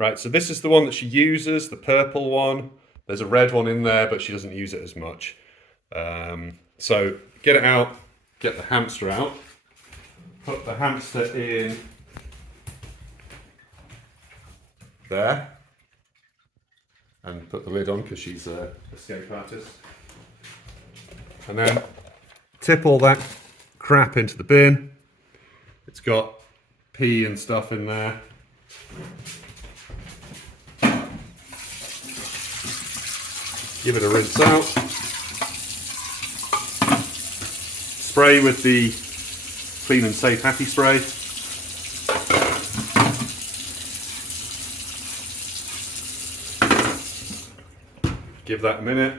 Right, so this is the one that she uses, the purple one. There's a red one in there, but she doesn't use it as much. So get it out, get the hamster out, put the hamster in there, and put the lid on because she's an escape artist. And then tip all that crap into the bin. It's got pee and stuff in there. Give it a rinse out. Spray with the Clean and Safe Happy Spray. Give that a minute.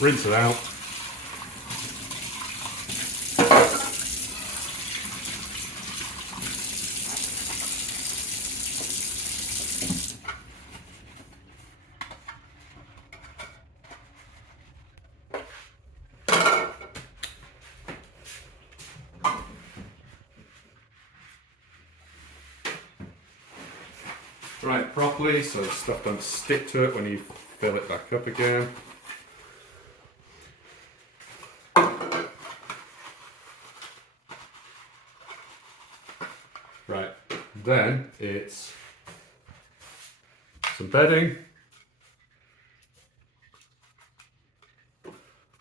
Rinse it out. Dry it properly so stuff don't stick to it when you fill it back up again. Right, then it's some bedding,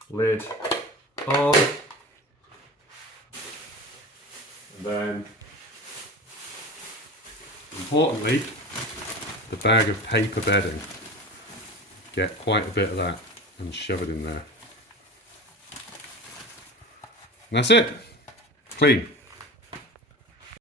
lid on, and then importantly the bag of paper bedding. Get quite a bit of that and shove it in there. And that's it. Clean.